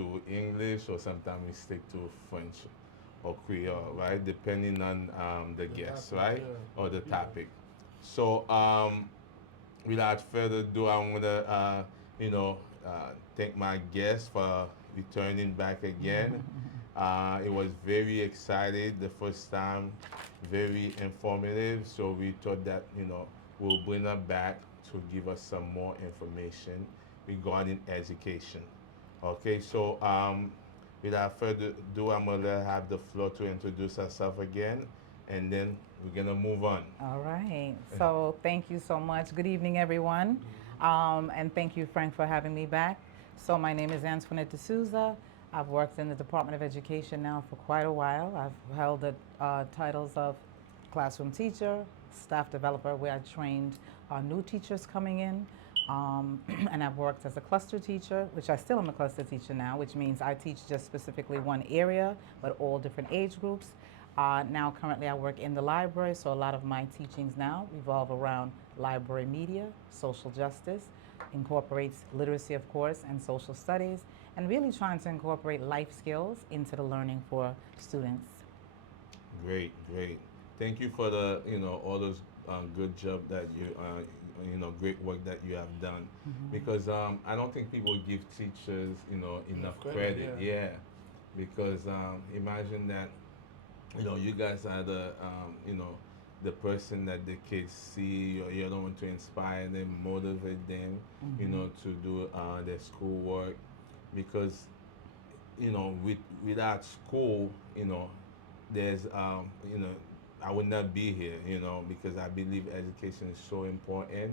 to English, or sometimes we stick to French or Creole, right? Depending on the guest, topic, right? yeah. Or the Yeah. topic. So, without further ado, I want to, thank my guest for returning back again. It was very excited the first time, very informative. So we thought that we'll bring her back to give us some more information regarding education. Okay, so without further ado, I'm gonna let her have the floor to introduce herself again, and then we're gonna move on. All right. So thank you so much. Good evening, everyone. And thank you, Frank, for having me back. So my name is Antoinette D'Souza. I've worked in the Department of Education now for quite a while. I've held the titles of classroom teacher, staff developer, where I trained new teachers coming in. And I've worked as a cluster teacher, which I still am a cluster teacher now, which means I teach just specifically one area, but all different age groups. Now, currently, I work in the library, so a lot of my teachings now revolve around library media, social justice, incorporates literacy, of course, and social studies, and really trying to incorporate life skills into the learning for students. Great, great. Thank you for the all those good job that great work that you have done. Because I don't think people give teachers enough Enough credit, credit. yeah. Yeah, because imagine that you guys are the person that the kids see. You're the one to inspire them, motivate them, to do their schoolwork, because without school, there's I would not be here, because I believe education is so important,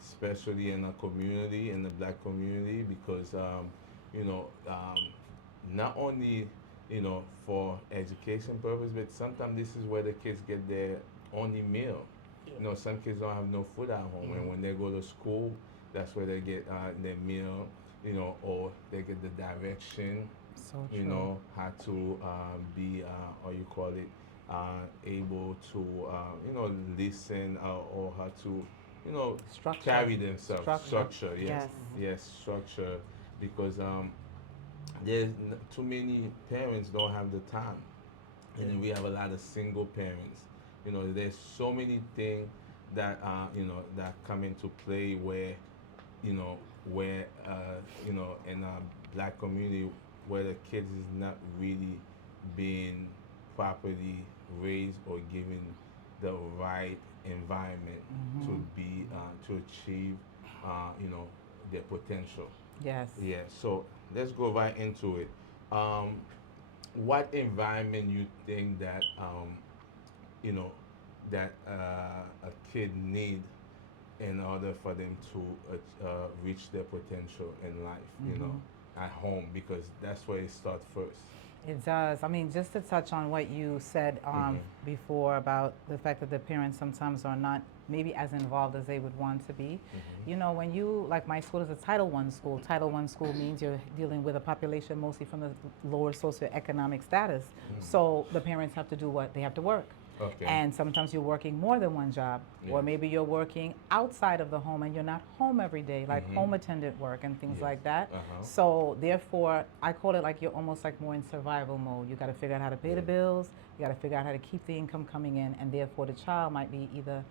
especially in a community, in the black community, because you know not only for education purpose, but sometimes this is where the kids get their only meal. Some kids don't have no food at home, and when they go to school, that's where they get their meal, or they get the direction, So true. how to be, or you call it, able to, listen, or how to, you know, Structure. carry themselves. Structure. Structure, yes, Yes. yes, structure, because too many parents don't have the time, and then we have a lot of single parents. There's so many things that that come into play where you know in a black community, where the kids is not really being properly raised or given the right environment to be to achieve you know their potential. Yes. Yeah, so let's go right into it. um, what environment you think that you know that a kid need in order for them to reach their potential in life, at home, because that's where it starts first. It does. I mean, just to touch on what you said Mm-hmm. before about the fact that the parents sometimes are not maybe as involved as they would want to be. Mm-hmm. You know, when you, like my school is a Title I school. Title I school means you're dealing with a population mostly from the lower socioeconomic status. So the parents have to do what? They have to work. Okay. And sometimes you're working more than one job, or Yes. maybe you're working outside of the home and you're not home every day, like Mhm. home attendant work and things Yes. like that. Uh-huh. So therefore, I call it like you're almost like more in survival mode. You got to figure out how to pay the Yeah. bills. You got to figure out how to keep the income coming in, and therefore the child might be either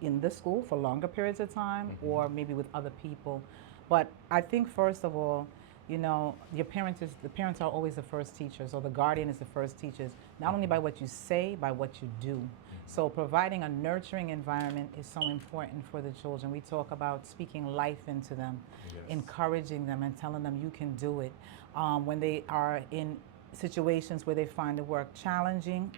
in the school for longer periods of time, or maybe with other people. But I think first of all, you know, the parents are always the first teachers, or the guardian is the first teachers, not only by what you say, by what you do. So providing a nurturing environment is so important for the children. We talk about speaking life into them, Yes. encouraging them and telling them you can do it. When they are in situations where they find the work challenging,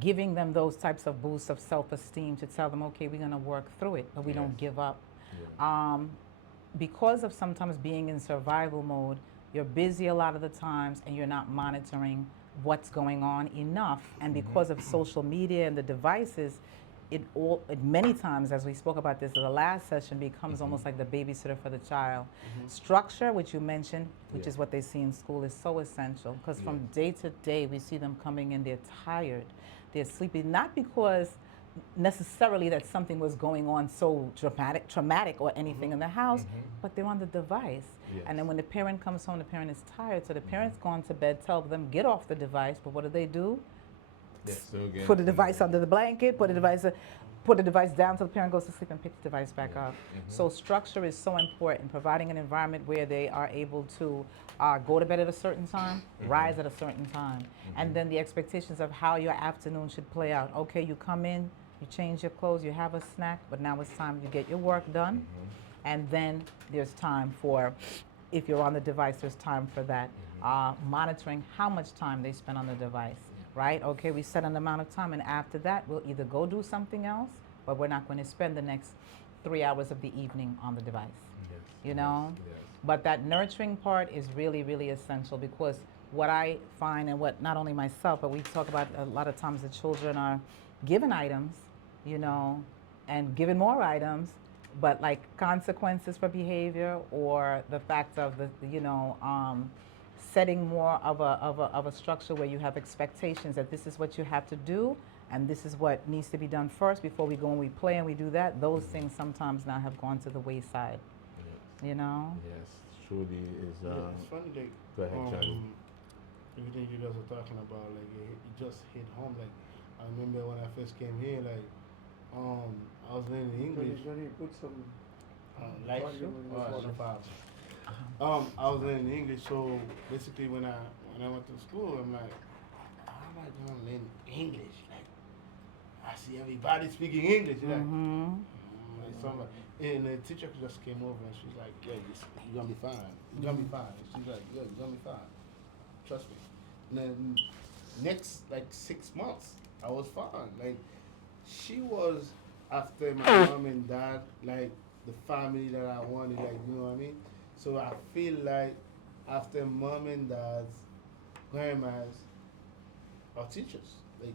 giving them those types of boosts of self-esteem to tell them, okay, we're going to work through it, but we don't Yes. give up. Yeah. Because of sometimes being in survival mode, you're busy a lot of the times and you're not monitoring what's going on enough. And because of social media and the devices, it many times, as we spoke about this in the last session, becomes almost like the babysitter for the child. Structure, which you mentioned, which Yeah. is what they see in school, is so essential, because Yeah. from day to day we see them coming in, they're tired, they're sleepy, not because necessarily that something was going on so traumatic or anything in the house, but they're on the device. Yes. And then when the parent comes home, the parent is tired, so the parent's gone to bed, tell them get off the device, but what do? They're still getting Put the to device know. under the blanket, put the device down till the parent goes to sleep and pick the device back Yeah. up. So structure is so important, providing an environment where they are able to go to bed at a certain time, rise at a certain time, and then the expectations of how your afternoon should play out. Okay, you come in, you change your clothes, you have a snack, but now it's time you get your work done, and then there's time for, if you're on the device, there's time for that. Monitoring how much time they spend on the device, right? Okay, we set an amount of time, and after that, we'll either go do something else, but we're not going to spend the next 3 hours of the evening on the device. Yes. You know? Yes. But that nurturing part is really, really essential, because what I find, and what not only myself, but we talk about a lot of times, the children are given items, you know, and given more items, but like consequences for behavior, or the fact of setting more of a structure where you have expectations that this is what you have to do, and this is what needs to be done first before we go and we play and we do that. Those things sometimes now have gone to the wayside, Yes. you know? Yes, truly is. Yeah, it's funny, like, Go ahead, Johnny. everything you guys are talking about, like, it just hit home. Like, I remember when I first came here, like, I was learning English. Johnny, put some Light volume show? in this Oh, one. no problem. I was learning English, so basically when I went to school, I'm like, how am I gonna learn English? Like, I see everybody speaking English. You're like, like somebody, and the teacher just came over and she's like, yeah, you're gonna be fine. You're gonna be fine. She's like, yeah, you're gonna be fine. Trust me. And then next like 6 months, I was fine. Like, she was after my mom and dad, like the family that I wanted, like, you know what I mean? So I feel like after mom and dad's, grandmas are teachers. Like,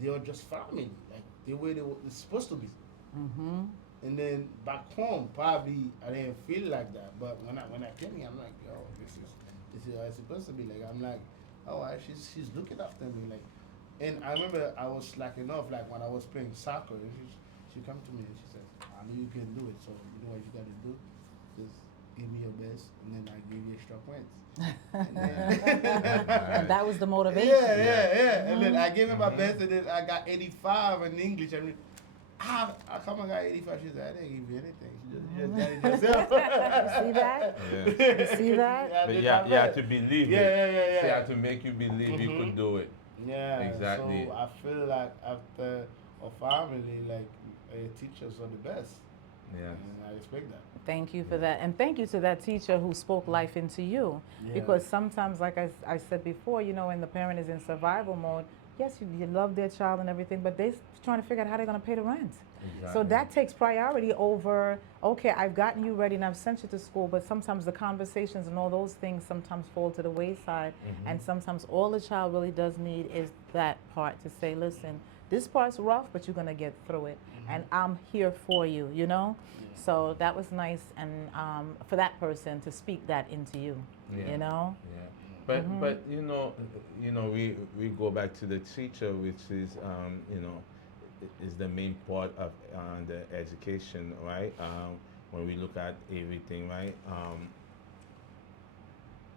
they are just family. Like, the way they're supposed to be. And then back home, probably I didn't feel like that. But when I came here, I'm like, yo, this is how it's supposed to be. Like, I'm like, oh, she's looking after me. Like, and I remember I was slacking off. Like, when I was playing soccer, she come to me and she says, I know you can do it. So you know what you gotta do? Just give me your best, and then I give you extra points. And that was the motivation. Yeah. And then I gave her my best, and then I got 85 in English. I mean, how come I got 85? She said, I didn't give you anything. You just got it yourself. You see that? Yeah. You see that? I But did you my have best. to believe Yeah, it. yeah. She had to make you believe you could do it. Yeah, Exactly. So I feel like after a family, like, teachers are the best. Yes. And I respect that. Thank you for that. And thank you to that teacher who spoke life into you. Yeah. Because sometimes, like I said before, you know, when the parent is in survival mode, yes, you love their child and everything, but they're trying to figure out how they're going to pay the rent. So Exactly. that takes priority over, okay, I've gotten you ready and I've sent you to school, but sometimes the conversations and all those things sometimes fall to the wayside. And sometimes all the child really does need is that part to say, listen, this part's rough, but you're going to get through it. And I'm here for you, you know? So that was nice, and for that person to speak that into you, Yeah. you know? Yeah. But you know we go back to the teacher, which is you know is the main part of the education, right? When we look at everything, right?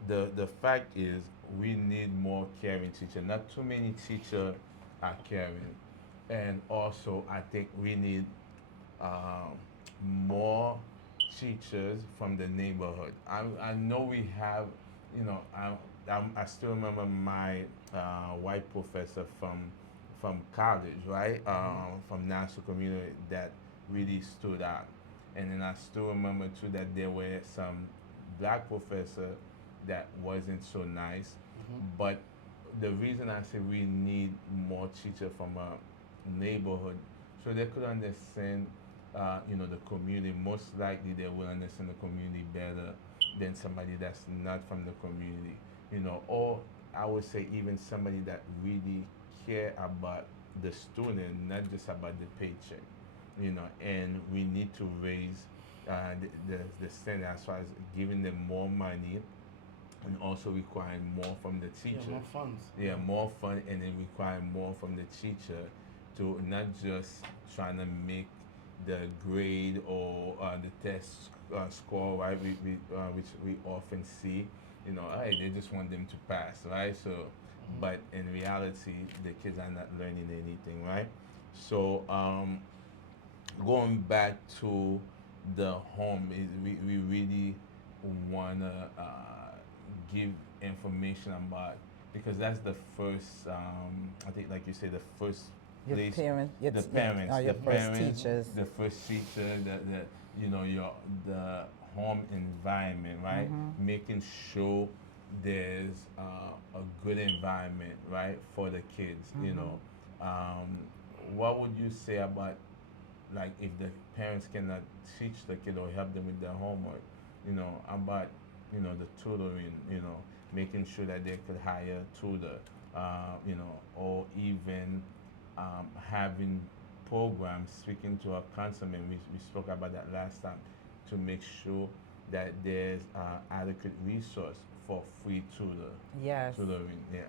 The fact is we need more caring teacher. Not too many teachers are caring, and also I think we need more teachers from the neighborhood. I know we have, you know, I still remember my white professor from college, right? From National Community that really stood out. And then I still remember too that there were some black professor that wasn't so nice. But the reason I say we need more teacher from a neighborhood, so they could understand, you know, the community. Most likely, they will understand the community better than somebody that's not from the community, you know. Or I would say even somebody that really care about the student, not just about the paycheck, you know. And we need to raise the standard as far as giving them more money, and also requiring more from the teacher. Yeah, more funds. Yeah, more fun, and then require more from the teacher to not just trying to make the grade or the test score, right? Which we often see, hey, they just want them to pass, right? So, but in reality, the kids are not learning anything, right? So, going back to the home, we really want to give information about, because that's the first, I think, like you say, the first Your place, parents, the parents, your the first parents, teachers. the first teacher, your the home environment, right? Making sure there's a good environment, right, for the kids. What would you say about, like, if the parents cannot teach the kid or help them with their homework, about the tutoring, making sure that they could hire a tutor, or even having programs, speaking to a councilman, we spoke about that last time, to make sure that there's adequate resource for free Yes. tutoring. Yeah.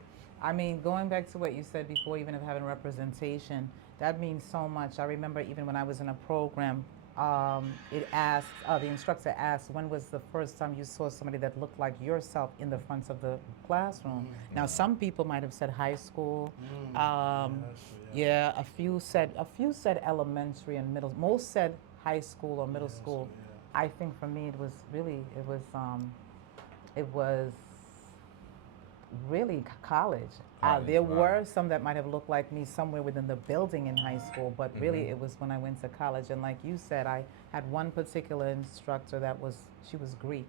I mean, going back to what you said before, even of having representation, that means so much. I remember even when I was in a program, it asked, the instructor asked, when was the first time you saw somebody that looked like yourself in the front of the classroom? Now, some people might have said high school. Yeah, a few said elementary and middle. Most said high school or middle school. I think for me, it was really college. College, There wow. were some that might have looked like me somewhere within the building in high school, but really it was when I went to college. And like you said, I had one particular instructor she was Greek,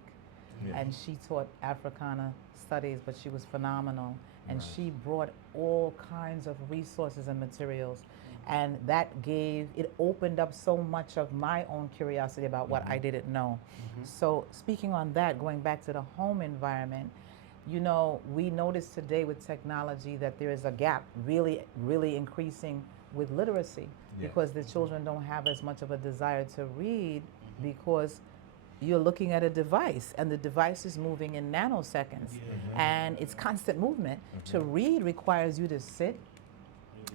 Yeah. and she taught Africana studies, but she was phenomenal. And Nice. she brought all kinds of resources and materials. And that it opened up so much of my own curiosity about what I didn't know. So speaking on that, going back to the home environment, we notice today with technology that there is a gap really, really increasing with literacy, Yes. because the children don't have as much of a desire to read, because you're looking at a device and the device is moving in nanoseconds and it's constant movement. To read requires you to sit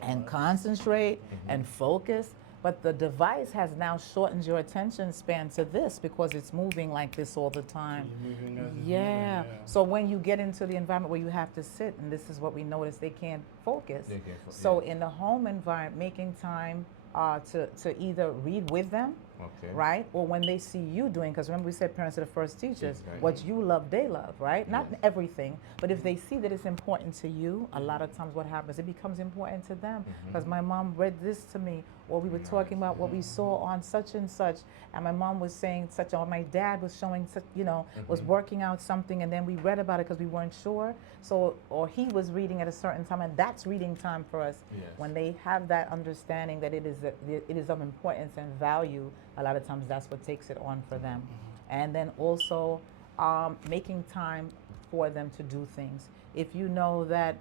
and concentrate and focus. But the device has now shortened your attention span to this because it's moving like this all the time. Yeah. So when you get into the environment where you have to sit, and this is what we notice, they can't focus. They can't So in the home environment, making time to either read with them, Okay. right? Or when they see you doing, because remember we said parents are the first teachers. Exactly. What you love, they love, right? Not Yes. everything, but if they see that it's important to you, a lot of times what happens, it becomes important to them. Because my mom read this to me, or we were talking about what we saw on such and such, and my mom was saying such, or my dad was showing such, was working out something, and then we read about it because we weren't sure. So, or he was reading at a certain time, and that's reading time for us. Yes. When they have that understanding that it is of importance and value, a lot of times that's what takes it on for them. And then also making time for them to do things. If you know that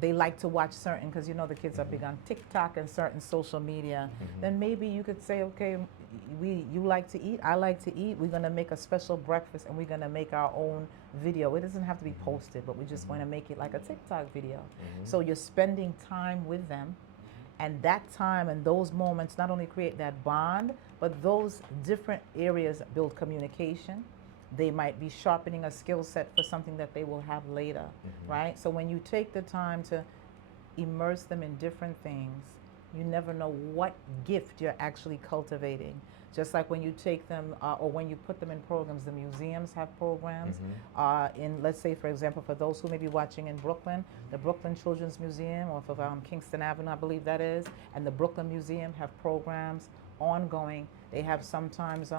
they like to watch certain, because the kids are big on TikTok and certain social media, then maybe you could say, okay, you like to eat, I like to eat, we're gonna make a special breakfast and we're gonna make our own video. It doesn't have to be posted, but we just wanna make it like a TikTok video. So you're spending time with them, and that time and those moments not only create that bond, but those different areas build communication. They might be sharpening a skill set for something that they will have later, right? So when you take the time to immerse them in different things, you never know what gift you're actually cultivating. Just like when you take them, or when you put them in programs, the museums have programs. Let's say, for example, for those who may be watching in Brooklyn, the Brooklyn Children's Museum off of Kingston Avenue, I believe that is, and the Brooklyn Museum have programs ongoing. They have sometimes,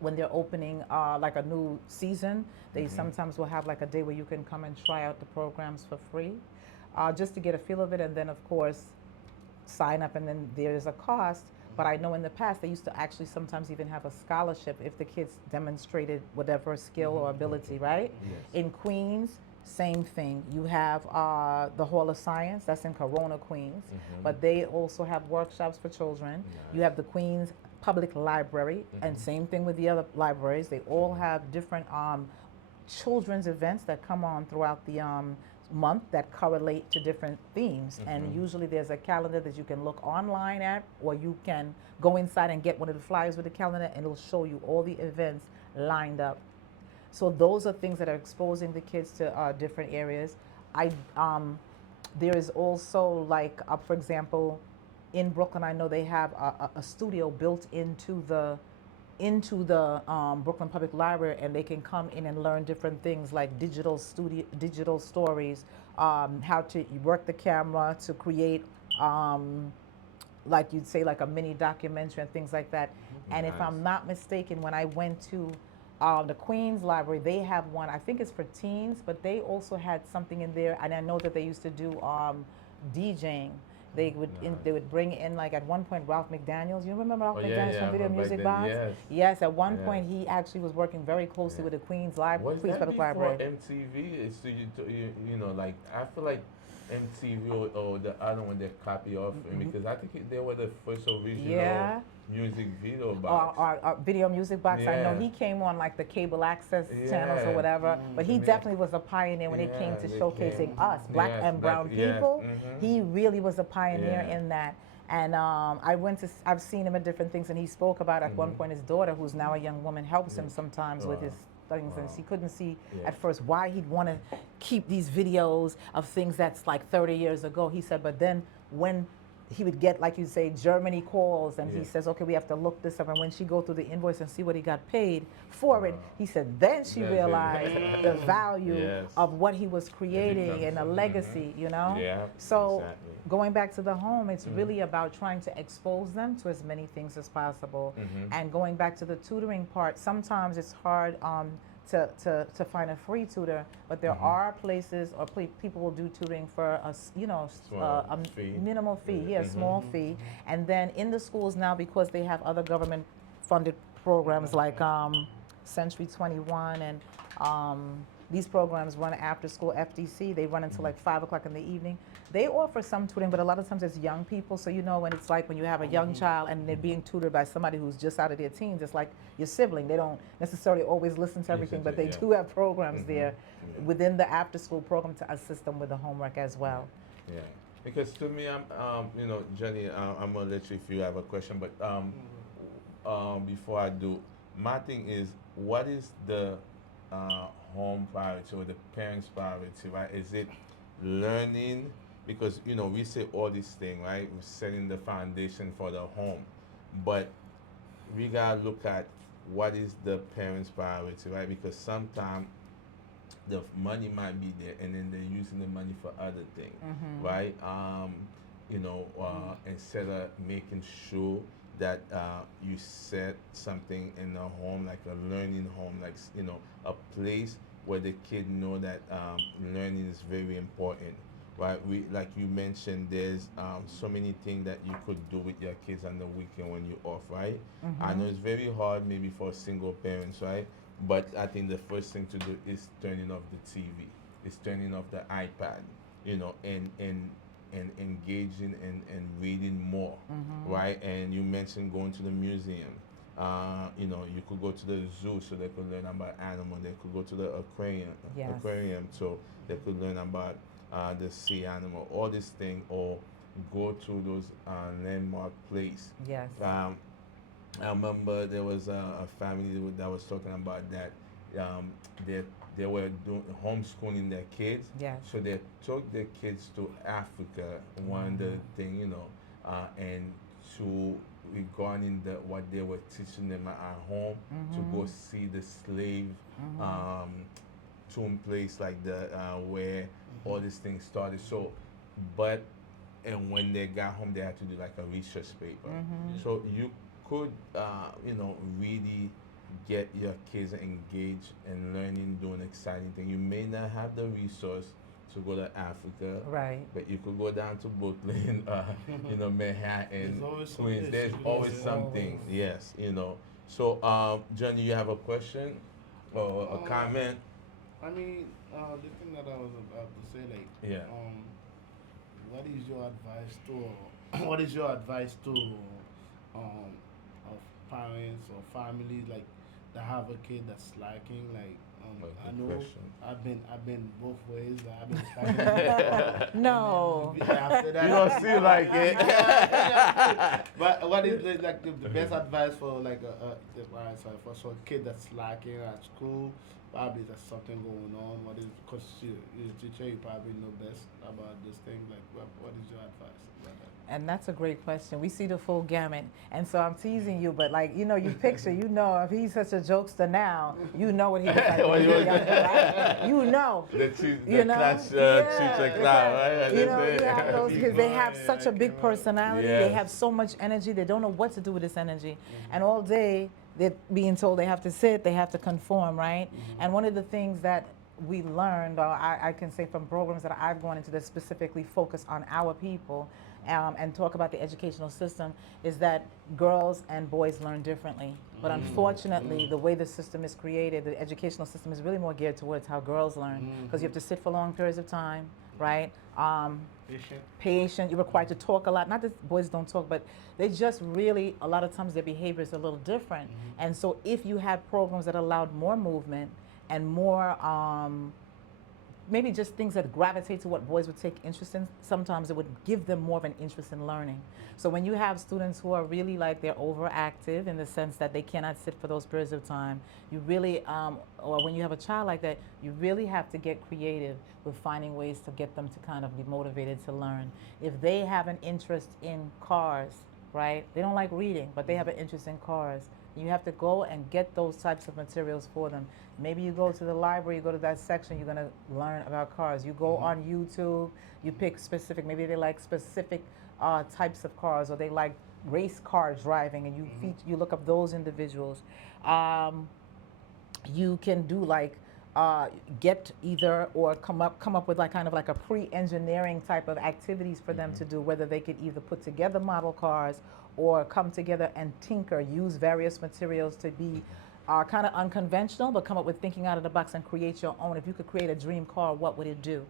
when they're opening like a new season, they sometimes will have like a day where you can come and try out the programs for free, just to get a feel of it, and then of course sign up, and then there's a cost. But I know in the past they used to actually sometimes even have a scholarship if the kids demonstrated whatever skill or ability, right? Yes. In Queens, same thing. You have the Hall of Science, that's in Corona, Queens, but they also have workshops for children. You have the Queens Public Library, and same thing with the other libraries. They all have different children's events that come on throughout month that correlate to different themes. And usually there's a calendar that you can look online at, or you can go inside and get one of the flyers with the calendar, and it'll show you all the events lined up. So those are things that are exposing the kids to different areas. I there is also like, for example, in Brooklyn, I know they have a studio built into the Brooklyn Public Library, and they can come in and learn different things like digital stories, how to work the camera to create, like you'd say, like a mini documentary and things like that. And if I'm not mistaken, when I went to the Queens Library, they have one. I think it's for teens, but they also had something in there. And I know that they used to do DJing. They would bring in, like, at one point, Ralph McDaniels. You remember Ralph McDaniels from Video Music Box? Yes. Yes, at one point he actually was working very closely with the Queens Library, Queens Public Library. MTV? It's you know, like, I feel like MTV or the other one they copy off, because I think they were the first original music video box. Or Video Music Box. I know he came on like the cable access channels or whatever, but he definitely was a pioneer when it came to showcasing us, black and brown people. He really was a pioneer in that. And I've seen him at different things, and he spoke about at one point his daughter, who's now a young woman, helps him sometimes with his things, and she couldn't see at first why he'd want to keep these videos of things that's like 30 years ago. He said, but then when he would get, like you say, Germany calls, and he says, okay, we have to look this up. And when she go through the invoice and see what he got paid for it, he said, then she realized the value of what he was creating and a legacy, you know? So going back to the home, it's really about trying to expose them to as many things as possible. And going back to the tutoring part, sometimes it's hard to find a free tutor, but there are places, or people will do tutoring for a minimal fee, small fee. And then in the schools now, because they have other government funded programs like Century 21 and these programs run after school, FDC, they run until like 5 o'clock in the evening. They offer some tutoring, but a lot of times it's young people. So you know, when it's like when you have a young child and they're being tutored by somebody who's just out of their teens, it's like your sibling. They don't necessarily always listen to everything, but they do have programs there within the after school program to assist them with the homework as well. Yeah, because to me, I'm, you know, Jenny, I'm gonna let you if you have a question, but before I do, my thing is, what is the home priority or the parents' priority, right? Is it learning? Because, you know, we say all these things, right? We're setting the foundation for the home, but we gotta look at what is the parents' priority, right? Because sometimes the money might be there, and then they're using the money for other things, right? You know, instead of making sure that you set something in the home, like a learning home, like, you know, a place where the kid know that learning is very important, right? We, like you mentioned, there's so many things that you could do with your kids on the weekend when you're off, right? I know it's very hard maybe for single parents, right? But I think the first thing to do is turning off the TV, is turning off the iPad, you know, and engaging and reading more, right? And you mentioned going to the museum. You know, you could go to the zoo so they could learn about animals. They could go to the aquarium so they could learn about the sea animal, all these things, or go to those landmark place. Yes. I remember there was a family that was talking about that. They were doing homeschooling their kids. Yes. So they took their kids to Africa, one the thing, you know, and to regarding what they were teaching them at home, to go see the slave tomb place, like the where all these things started. So, but and when they got home, they had to do like a research paper. So you could, you know, really get your kids engaged and learning, doing exciting things. You may not have the resource to go to Africa, right? But you could go down to Brooklyn, you know, Manhattan, Queens. There's always something. Yes, you know. So, Johnny, you have a question or a comment? I mean, the thing that I was about to say, like, what is your advice to, what is your advice to, of parents or families like that have a kid that's lacking, like, Okay, I know question. I've been both ways. I've been studying. No. And then after that, You don't seem like it. But what is like the best advice for like alright, sorry, for a kid that's slacking at school? Probably there's something going on. What is because you're a teacher, you probably know best about this thing. Like, what is your advice about that? And that's a great question. We see the full gamut. And so I'm teasing you, but like, you know, you picture, you know, if he's such a jokester now, you know what he was like when he was younger, right? You know. The You know? class, Yeah, teacher class, right? You know, That's you it. have those kids, they have such a big personality, they have Yes. so much energy, they don't know what to do with this energy. And all day, they're being told they have to sit, they have to conform, right? And one of the things that we learned, or I can say from programs that I've gone into that specifically focus on our people and talk about the educational system, is that girls and boys learn differently. But unfortunately, the way the system is created, the educational system is really more geared towards how girls learn, because you have to sit for long periods of time, right? Patient. Patient, you're required to talk a lot. Not that boys don't talk, but they just really, a lot of times their behavior is a little different. And so if you had programs that allowed more movement and more, maybe just things that gravitate to what boys would take interest in, sometimes it would give them more of an interest in learning. So when you have students who are really like they're overactive in the sense that they cannot sit for those periods of time, you really, or when you have a child like that, you really have to get creative with finding ways to get them to kind of be motivated to learn. If they have an interest in cars, right? They don't like reading, but they have an interest in cars. You have to go and get those types of materials for them. Maybe you go to the library, you go to that section, you're gonna learn about cars. You go on YouTube, you pick specific, maybe they like specific types of cars, or they like race car driving, and you look up those individuals. You can do like get either or come up with like kind of like a pre-engineering type of activities for them to do, whether they could either put together model cars or come together and tinker, use various materials to be kind of unconventional, but come up with thinking out of the box and create your own. If you could create a dream car, what would it do?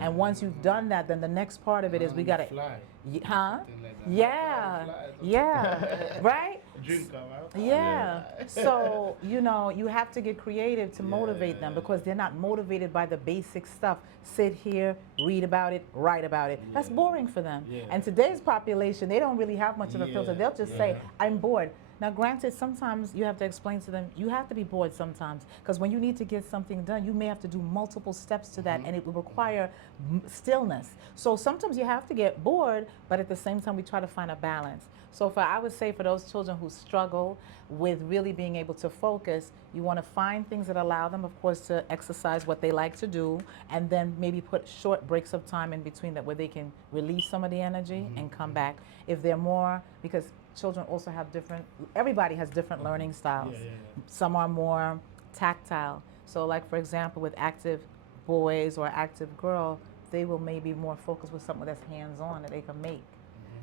And once you've done that, then the next part of it is we got to, fly. huh? Something like that. Yeah, Fly. yeah, right? Dream car, right? Yeah. So, you know, you have to get creative to motivate them, because they're not motivated by the basic stuff. Sit here, read about it, write about it. That's boring for them. Yeah. And today's population, they don't really have much of a filter. Yeah. They'll just say, I'm bored. Now, granted, sometimes you have to explain to them, you have to be bored sometimes, because when you need to get something done, you may have to do multiple steps to that, and it will require stillness. So sometimes you have to get bored, but at the same time, we try to find a balance. So I would say for those children who struggle with really being able to focus, you want to find things that allow them, of course, to exercise what they like to do, and then maybe put short breaks of time in between that where they can release some of the energy and come back. If they're more, because children also have different, everybody has different learning styles. Some are more tactile. So like, for example, with active boys or active girl, they will maybe more focus with something that's hands-on that they can make.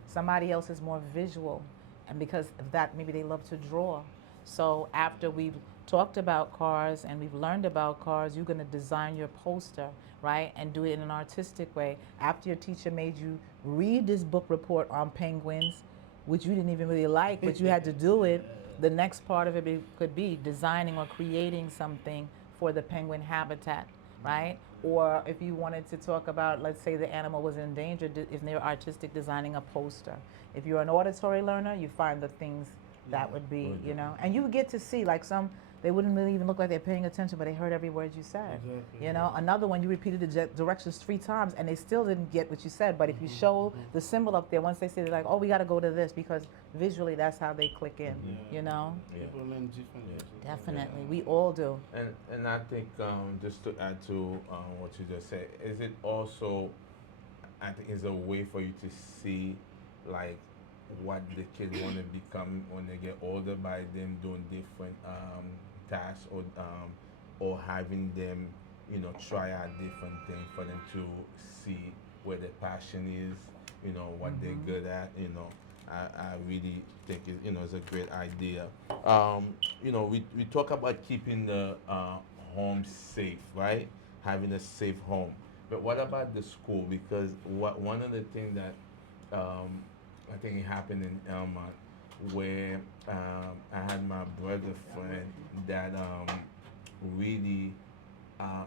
Somebody else is more visual, and because of that, maybe they love to draw. So after we've talked about cars and we've learned about cars, you're gonna design your poster, right? And do it in an artistic way. After your teacher made you read this book report on penguins, which you didn't even really like, but you had to do it, the next part of it could be designing or creating something for the penguin habitat, right? Or if you wanted to talk about, let's say the animal was endangered, if they're artistic, designing a poster. If you're an auditory learner, you find the things that would be, you know, and you get to see like some, they wouldn't really even look like they're paying attention, but they heard every word you said. Exactly. You know, another one, you repeated the directions 3 times and they still didn't get what you said, but if you show the symbol up there, once they see it, they're like, oh, we got to go to this, because visually that's how they click in, you know? People learn differently. Definitely, we all do. And I think just to add to what you just said, is it also, I think, is a way for you to see like what the kids want to become when they get older by them doing different tasks, or having them, you know, try out different things for them to see where their passion is, you know, what they're good at, you know. I really think it, you know, it's a great idea. You know, we talk about keeping the home safe, right? Having a safe home. But what about the school? Because one of the things that I think it happened in Elmont, where I had my brother friend that really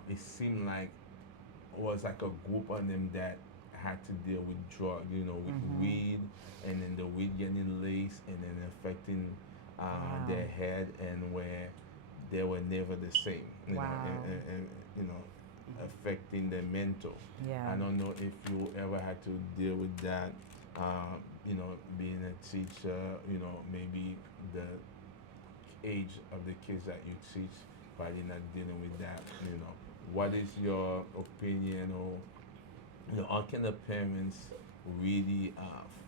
it seemed like was like a group of them that had to deal with drug, with weed, and then the weed getting laced and then affecting Wow. their head, and where they were never the same, Wow. and affecting their mental. Yeah. I don't know if you ever had to deal with that, being a teacher, maybe the age of the kids that you teach, probably not dealing with that. What is your opinion, or how can the parents really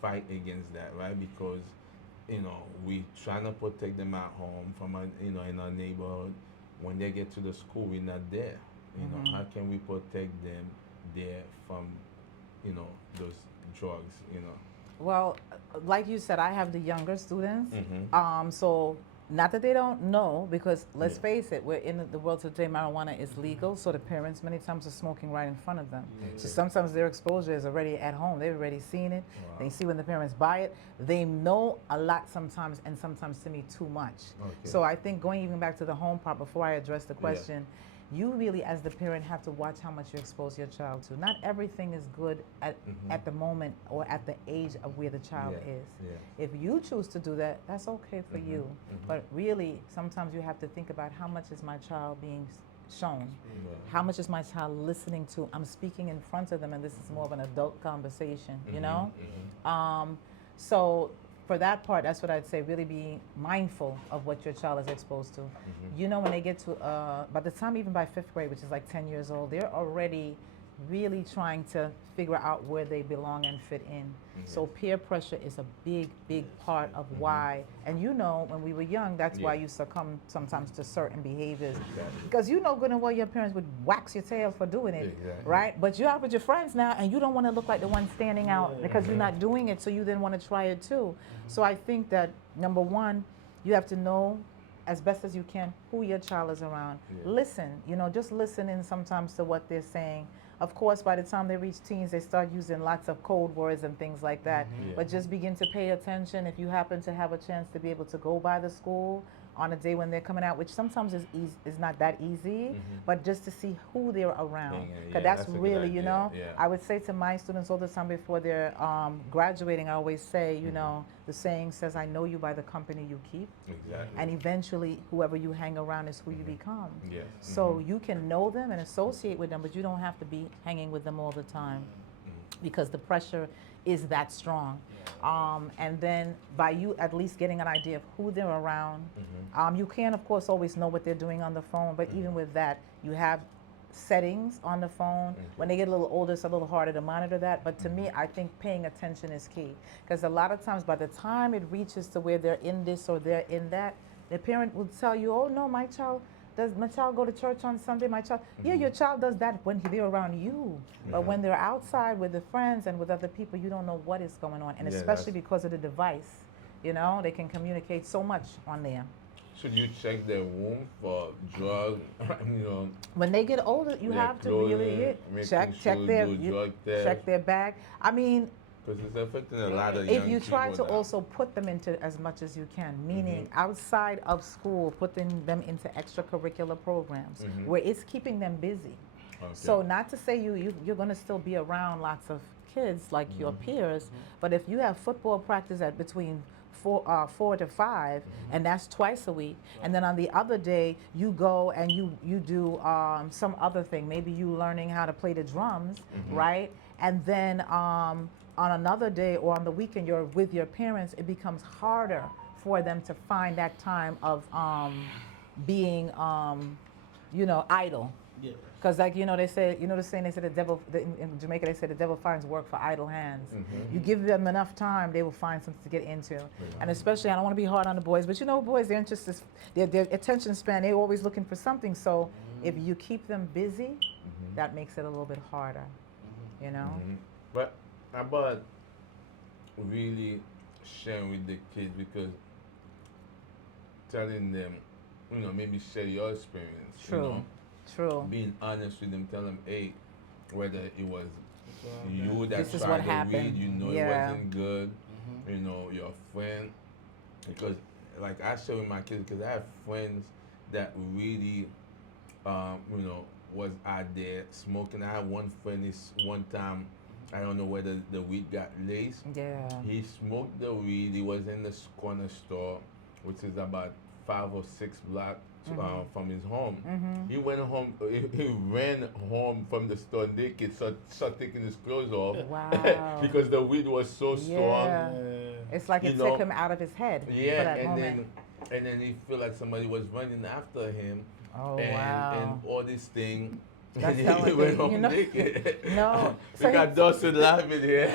fight against that, right? Because we trying to protect them at home from in our neighborhood. When they get to the school, we're not there. How can we protect them there from those drugs? Well, like you said, I have the younger students. Mm-hmm. So not that they don't know, because let's Yeah. face it, we're in the world today. Marijuana is legal, so the parents many times are smoking right in front of them. So Okay. sometimes their exposure is already at home. They've already seen it. Wow. They see when the parents buy it. They know a lot sometimes, and sometimes to me too much. Okay. So I think going even back to the home part before I address the Yeah. question, you really as the parent have to watch how much you expose your child to. Not everything is good at the moment or at the age of where the child Yeah. is. Yeah. If you choose to do that, that's okay for you. But really, sometimes you have to think about how much is my child being shown? Yeah. How much is my child listening to? I'm speaking in front of them, and this is more of an adult conversation, you know? So for that part, that's what I'd say, really being mindful of what your child is exposed to. When they get to, by the time even by 5th grade, which is like 10 years old, they're already really trying to figure out where they belong and fit in. So peer pressure is a big, big part of why. And when we were young, that's why Yeah. you succumb sometimes to certain behaviors. Exactly. Because good and well your parents would wax your tail for doing it, Exactly. right? But you're out with your friends now, and you don't want to look like the one standing out because you're not doing it, so you then want to try it too. So I think that, number one, you have to know as best as you can who your child is around. Yeah. Listen, just listen in sometimes to what they're saying. Of course, by the time they reach teens, they start using lots of code words and things like that. Yeah. But just begin to pay attention. If you happen to have a chance to be able to go by the school on a day when they're coming out, which sometimes is not that easy, but just to see who they're around. Yeah, Because yeah, that's that's a good really, idea, yeah. I would say to my students all the time before they're graduating, I always say, the saying says, I know you by the company you keep. Exactly. And eventually, whoever you hang around is who you become. Yes. So you can know them and associate with them, but you don't have to be hanging with them all the time because the pressure is that strong. And then by you at least getting an idea of who they're around, you can, of course, always know what they're doing on the phone, but even with that, you have settings on the phone. When they get a little older, it's a little harder to monitor that. But to me, I think paying attention is key. Because a lot of times, by the time it reaches to where they're in this or they're in that, the parent will tell you, oh, no, does my child go to church on Sunday? My child, yeah, your child does that when they're around you. But when they're outside with the friends and with other people, you don't know what is going on. And Yeah, especially because of the device, they can communicate so much on there. Should you check their womb for drug? When they get older, you Their have to really clothing, making check sure their do drug test. check their bag. I mean, Because it's affecting a lot of if young you try to people now. also put them into as much as you can, meaning outside of school, putting them into extracurricular programs where it's keeping them busy. Okay. So not to say you're going to still be around lots of kids like your peers, but if you have football practice at between 4 to 5, and that's twice a week, and then on the other day you go and you do some other thing, maybe you learning how to play the drums, right? And then on another day or on the weekend you're with your parents, it becomes harder for them to find that time of being idle. Yeah. Because they say, the saying, they say in Jamaica, they say the devil finds work for idle hands. You give them enough time, they will find something to get into. And especially, I don't want to be hard on the boys, but boys, their interest is, their attention span, they're always looking for something. So if you keep them busy, that makes it a little bit harder, But how about really sharing with the kids, because telling them, maybe share your experience. True. Being honest with them, tell them, hey, whether it was you that This is tried what the happened. weed, Yeah. it wasn't good, your friend, because like I share with my kids, because I have friends that really, was out there smoking. I had one friend. One time, I don't know whether the weed got laced. Yeah. He smoked the weed. He was in the corner store, which is about 5 or 6 blocks from his home. He went home. He ran home from the store naked, started taking his clothes off Wow. because the weed was so strong. Yeah. It's like You it know, took him out of his head for Yeah, that and moment. then he feel like somebody was running after him, Oh, and wow. all this thing. That's And how he it went is, home you know? naked. No. We So got Dawson laughing here.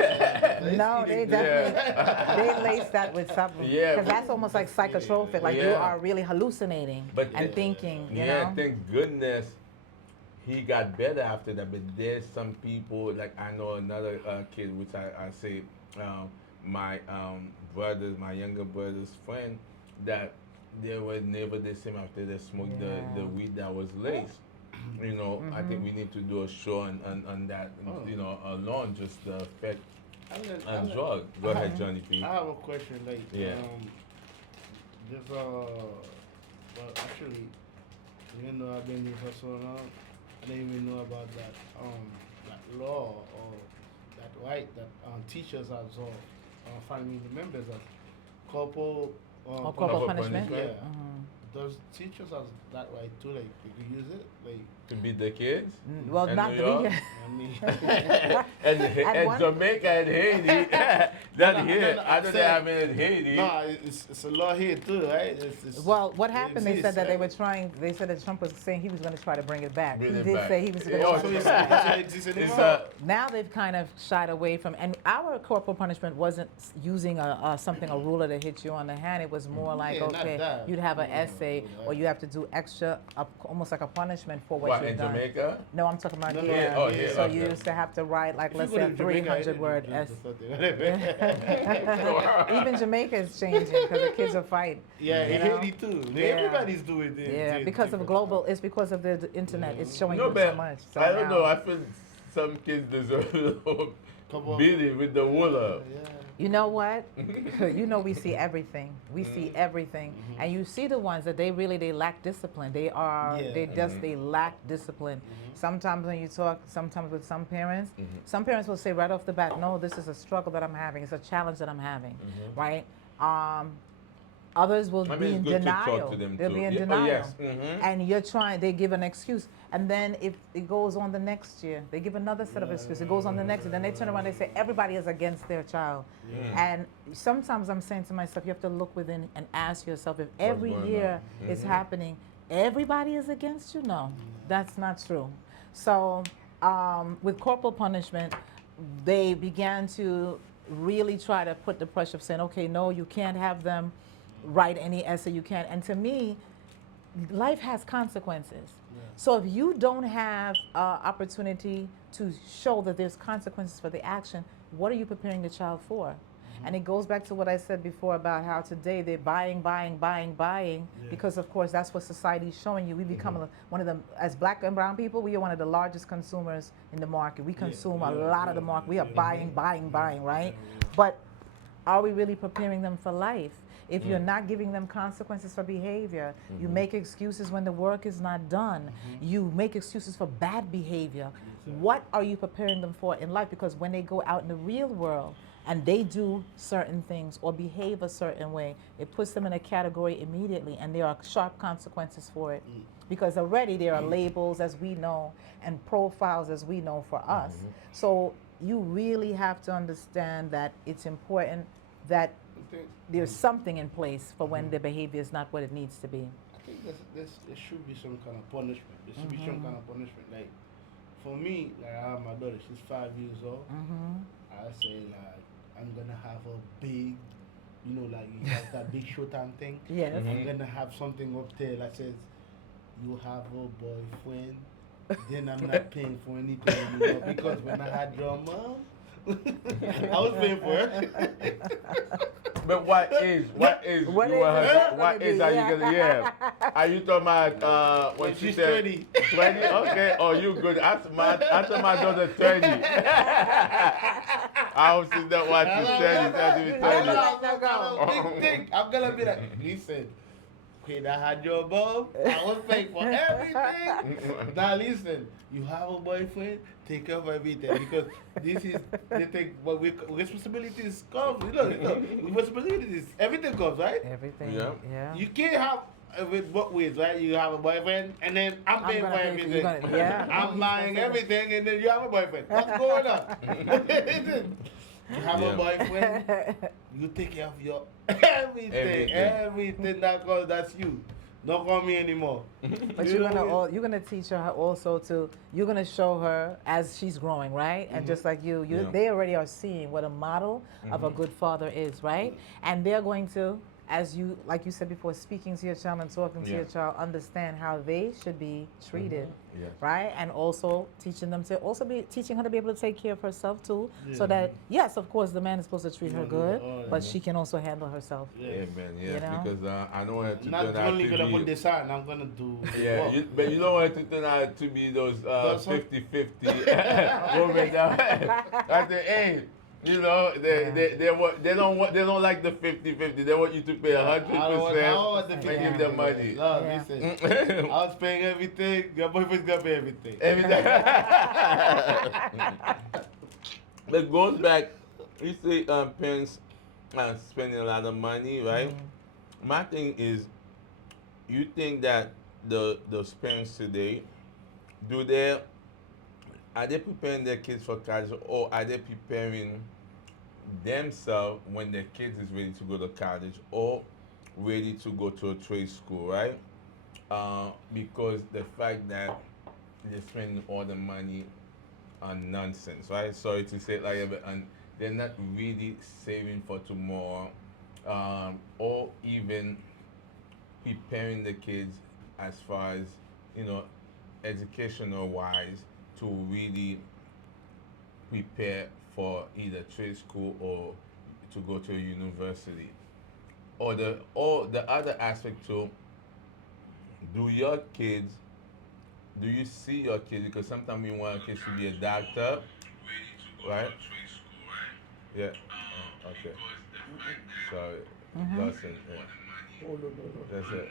No, they definitely they lace that with something. Yeah. Because that's almost like psychotropic. Like you Yeah. are really hallucinating But and it- thinking, you Yeah, know? thank goodness he got better after that. But there's some people, like I know another kid, which I say my brothers, my younger brother's friend, that they were never the same after they smoked the Yeah. weed that was laced. You know, I think we need to do a show on that, Oh. you know, alone, just the effect I'm on gonna- drug. Go ahead, Johnny P. I have a question. Like, Yeah. just well, actually, even though I've been here for so long, I didn't even know about that law or that right that teachers as well, family members as corporal. Or corporal punishment. punishment. Yeah. Mhm. Does teachers have that right too? Like, they could use it. Like, To beat the kids. Well, And not New the York? weekend. I mean, and one- Jamaica and Haiti. Not No, here. no, I I'm don't saying- have it in Haiti. no, it's a law here too, right? It's, Well, what happened, they said that they were Exist, trying, they said that Trump was saying he was going to try to bring it back. Bring He it did back. say he was going Oh, to so try it's, to it doesn't exist It's anymore. Now they've kind of shied away from, and our corporal punishment wasn't using a ruler to hit you on the hand. It was more like, Yeah, not okay, that. you'd have an Yeah, essay, yeah. or you have to do extra, almost like a punishment for what What, you've in done. Jamaica? No, I'm talking about No, no, here. yeah, oh, here, So okay. you used to have to write, like, If let's you say go a to Jamaica, 300-word it's essay. something. Even Jamaica is changing because the kids are fighting. Yeah, You in know? Haiti too. Yeah. Everybody's doing it. Yeah, because of global, it's because of the internet. It's showing No, you so but much. So I don't now- know. I feel some kids deserve Couple of- beating with the ruler. Yeah. You know what? You know we see everything. We see everything, and you see the ones that they lack discipline. They are Yeah. they lack discipline. Sometimes when you talk, sometimes with some parents will say right off the bat, no, this is a struggle that I'm having. It's a challenge that I'm having, right? Others will I mean, be it's in good to denial. talk to them They'll too. be in Yeah, oh, denial. yes. Mhm. And you're trying, they give an excuse. And then if it goes on the next year, they give another set of excuses. It goes on the next year. Then they turn around and they say everybody is against their child. And sometimes I'm saying to myself, you have to look within and ask yourself if every going year on? it's happening, everybody is against you? No, that's not true. So with corporal punishment, they began to really try to put the pressure of saying, okay, no, you can't have them write any essay, you can't. And to me, life has consequences. So if you don't have opportunity to show that there's consequences for the action, what are you preparing the child for? And it goes back to what I said before about how today they're buying, because of course that's what society's showing you. We become one of the, as black and brown people, we are one of the largest consumers in the market. We consume a lot of the market. We are buying, right? But are we really preparing them for life? If you're not giving them consequences for behavior, you make excuses when the work is not done, you make excuses for bad behavior. What are you preparing them for in life? Because when they go out in the real world and they do certain things or behave a certain way, it puts them in a category immediately, and there are sharp consequences for it. Because already there are labels, as we know, and profiles, as we know, for us. So you really have to understand that it's important that there's something in place for when the behavior is not what it needs to be. I think there should be some kind of punishment. There should be some kind of punishment. Like, for me, like I have my daughter, she's 5 years old. I say like, I'm gonna have a big, you know, like you have that big showtime thing. Yes. I'm gonna have something up there that says, you have a boyfriend. Then I'm not paying for anything anymore, because when I had your mom, I was paying for it. But what is What you is will it have- gonna what be? is are you Yeah. gonna Are you talking about when she she's said 20. 20? Okay, oh you good. After my daughter 30. I was sitting there watching 30, 30, You 30. never let that go. Big thing. I'm gonna be like, listen, kid that had your bulb. I was paying for everything. Now listen, you have a boyfriend, take care of everything because this is the thing. But responsibilities comes. Responsibilities. Everything comes, right? Everything. Yeah. Yeah. You can't have with both ways, right? You have a boyfriend, and then I'm paying for gonna pay for- everything. you're gonna- yeah. I'm buying everything, and then you have a boyfriend. What's going on? You have Yeah. a boyfriend. You take care of your everything, everything that goes. That's you. Don't call me anymore. But You know what I mean? you're gonna teach her also to, you're gonna show her as she's growing, right? And just like you, Yeah. they already are seeing what a model of a good father is, right? And they're going to, as you, like you said before, speaking to your child and talking to Yeah. your child, understand how they should be treated, Yes. right? And also teaching them to, also be teaching her to be able to take care of herself too, so Yeah. that, yes, of course, the man is supposed to treat her Yeah, good, all but that. she can also handle herself. Yeah. Amen. Yes, You know? because I don't want it to I'm not turn out only to gonna be. put this on. I'm gonna do. Yeah, work. but you don't want it to turn out to be those Those one? 50-50 women that I say, hey, you know, they don't like the 50-50. They want you to pay 100% I don't want the and 50. give them money. No, Yeah. listen. I was paying everything. Your boyfriend's gonna pay everything. Everything. But goes back, you say parents spending a lot of money, right? My thing is, you think that those parents today, are they preparing their kids for college, or are they preparing themselves when their kids is ready to go to college or ready to go to a trade school, right? Because the fact that they're spending all the money on nonsense, right? Sorry to say it like that, but they're not really saving for tomorrow, or even preparing the kids as far as, you know, educational wise, to really prepare for either trade school or to go to a university. Or the other aspect too, do you see your kids, because sometimes we want our kids to be a doctor, right? Yeah. Okay. Sorry. Justin. Yeah. Oh, no. That's it.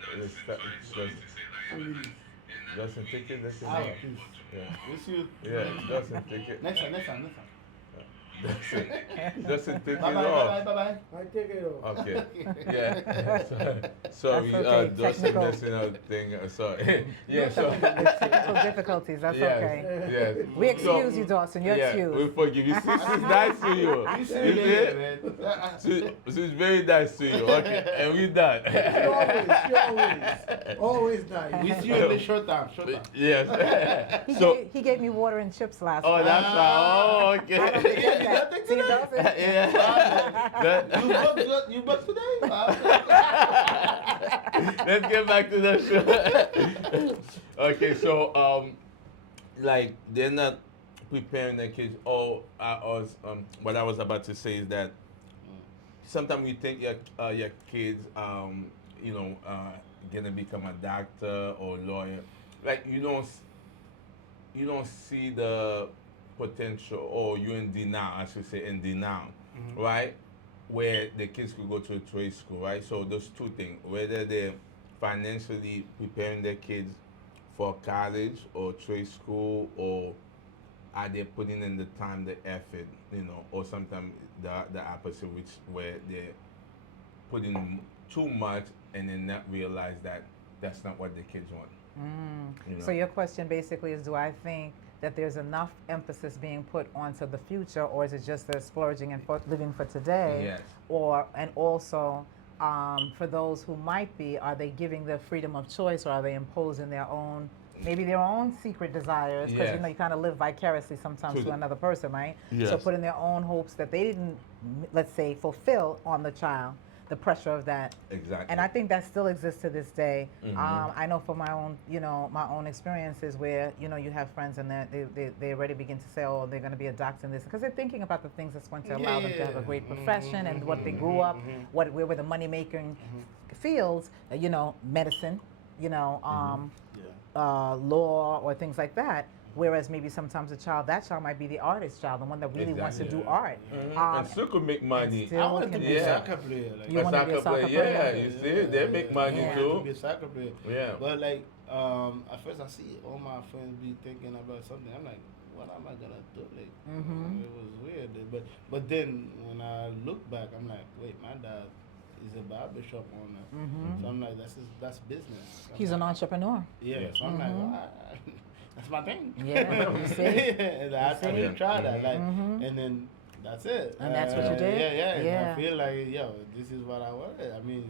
Justin, take it. That's it. Out, Yeah. please. Yeah. This you. Justin, take it. Next time. Justin, take it Bye off. bye. I take it off. Okay. Yeah. Sorry. That's okay. Justin Technical. messing up thing. Sorry. Yeah. So. Technical difficulties, that's okay. Yes. We excuse you, Dawson. You're Yeah, we excused. forgive you. She's nice to you. You see You it, see? man. She's very nice to you. Okay, and we done. She always nice. We see you in the short time. Yes. He, So. he gave me water and chips last Oh, time. that's I don't okay. forget that. See, Dawson? Yeah. You booked today? Let's get back to the show. Okay, so like they're not preparing their kids. What I was about to say is that sometimes you think your kids gonna become a doctor or lawyer, like you don't see the potential, or you're in denial, I should say, right? Where the kids could go to a trade school, right? So those two things, whether they're financially preparing their kids for college or trade school, or are they putting in the time, the effort, or sometimes the opposite, where they're putting too much and then not realize that that's not what the kids want. So your question basically is, do I think that there's enough emphasis being put onto the future, or is it just they're splurging and living for today? Yes. And also, for those who might be, are they giving the freedom of choice, or are they imposing their own, maybe their own secret desires? Because Yes. you kind of live vicariously sometimes To through the- another person, right? So Yes. putting their own hopes that they didn't, let's say, fulfill on the child, the pressure of that. Exactly. And I think that still exists to this day. Mhm. I know from my own experiences where, you have friends and they already begin to say, oh, they're going to be a doctor in this, because they're thinking about the things that's going to allow them to have a great profession and what they grew up, where were the money making fields, medicine, law or things like that. Whereas maybe sometimes that child might be the artist child, the one that really wants to do Exactly. art. And still could make money. still- I wanted to be a Yeah. soccer player. Like, You A wanna be a soccer soccer player, player? yeah, you see, they make money Yeah. I wanted to too. be a soccer player. Yeah. But like, at first I see all my friends be thinking about something. I'm like, what am I gonna do? Like, it was weird. But then when I look back, I'm like, wait, my dad is a barbershop owner. So I'm like, that's business. I'm He's an like, entrepreneur. yeah. So I'm like, well, that's my thing. Yeah, you see? And I see? didn't try that. Like, Mhm. and then that's it. And that's what you did? Yeah. And Yeah. I feel like, yo, this is what I wanted. I mean,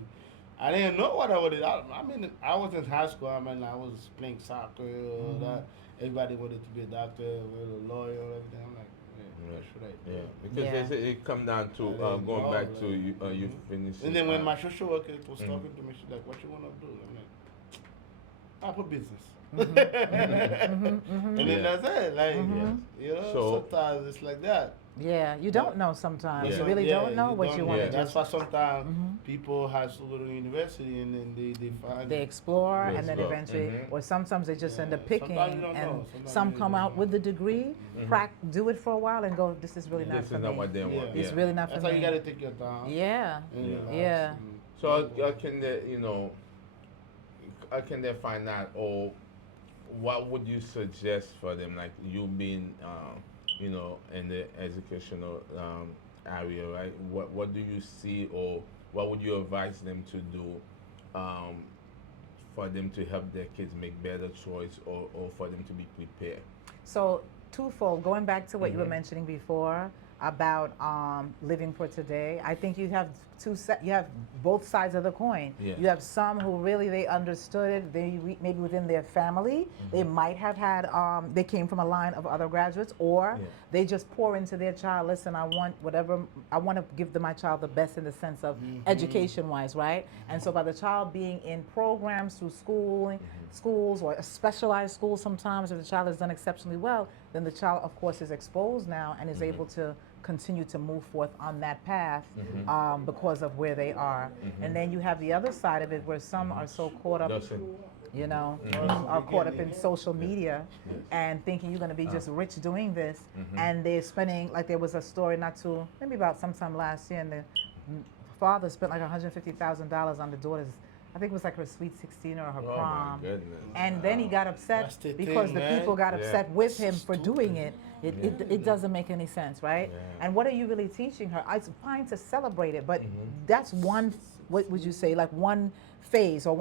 I didn't know what I wanted. I mean, I was in high school. I mean, I was playing soccer. All that. Everybody wanted to be a doctor, a lawyer, everything. I'm like, yeah, what should I do? Yeah, because Yeah. they say it come down to I didn't going know, back to like, you finish. And then when my social worker was Mhm. talking to me, she's like, "What you wanna do?" I'm like, "I put business." And then Yeah. that's it. Like, Mhm. you know, So- sometimes it's like that. Yeah, you don't know sometimes. Yeah. You really Yeah, don't know what you don't want know. to do. That's why sometimes Mhm. people have to go to university and then they find. They explore They and then explore. eventually, Mhm. or sometimes they just end Yeah, up picking, sometimes you don't and know. Sometimes some you come just out don't with know. the degree, do it for a while, and go, this is really not This for is me. not what they want. Yeah. It's Yeah. really not That's for how me. you gotta take your time. Yeah, And Yeah. relax Yeah. and- So how can they, how can they find out, or what would you suggest for them? Like you being, in the educational area, right? What do you see, or what would you advise them to do, for them to help their kids make better choice, or for them to be prepared? So twofold, going back to what you were Mhm. mentioning before about living for today, I think you have you have both sides of the coin. Yeah. You have some who really they understood it. Maybe within their family, they might have had they came from a line of other graduates, or Yeah. they just pour into their child. Listen, I want whatever I want to give my child the best in the sense of education wise, right? And so by the child being in programs through schools or a specialized schools, sometimes if the child has done exceptionally well, then the child of course is exposed now and is able to continue to move forth on that path because of where they are. And then you have the other side of it where some are so caught up, Doesn't- are caught up in social media and thinking you're going to be just rich doing this, and they're spending, like there was a story maybe about sometime last year, and the father spent like $150,000 on the daughter's, I think it was like her sweet 16 or her Oh my prom. goodness. And then he got upset That's the because thing, the man. people got Yeah. upset with him for Stupid. doing it. It doesn't make any sense, right? Yeah. And what are you really teaching her? It's fine to celebrate it, but that's one, what would you say, like one phase or one